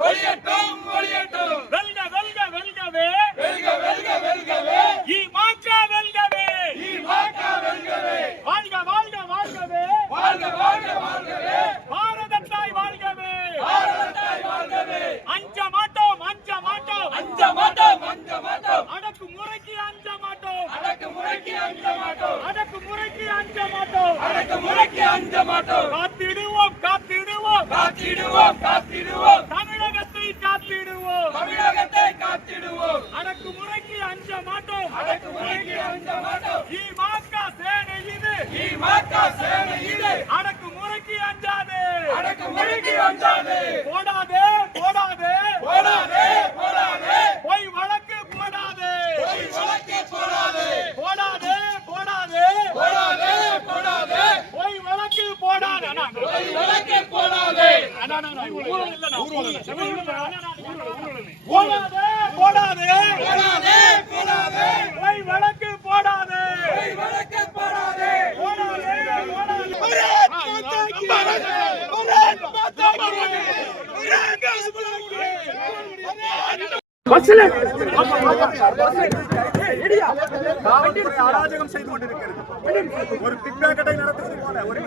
ஒழியட்டும் இது அடக்கு முறைக்கு அஞ்சாதே. அடக்கு முறைக்கு அஞ்சாதே. போடாதே போடாதே. போடாதே போடாதே. போய் வழக்கு போடாதே. போய் வழக்கு போடாதே. போடாதே போடாதே. போடாதே போடாதே. வழக்கு போடாதே. போய் வழக்கு போடாதே. போடாதே போடாதே. போடாதே. பஸ்ல அராஜகம் செய்து கொண்டிருக்கிறது ஒரு பிக்பேக்கெட்டை நடத்துவது போல ஒரு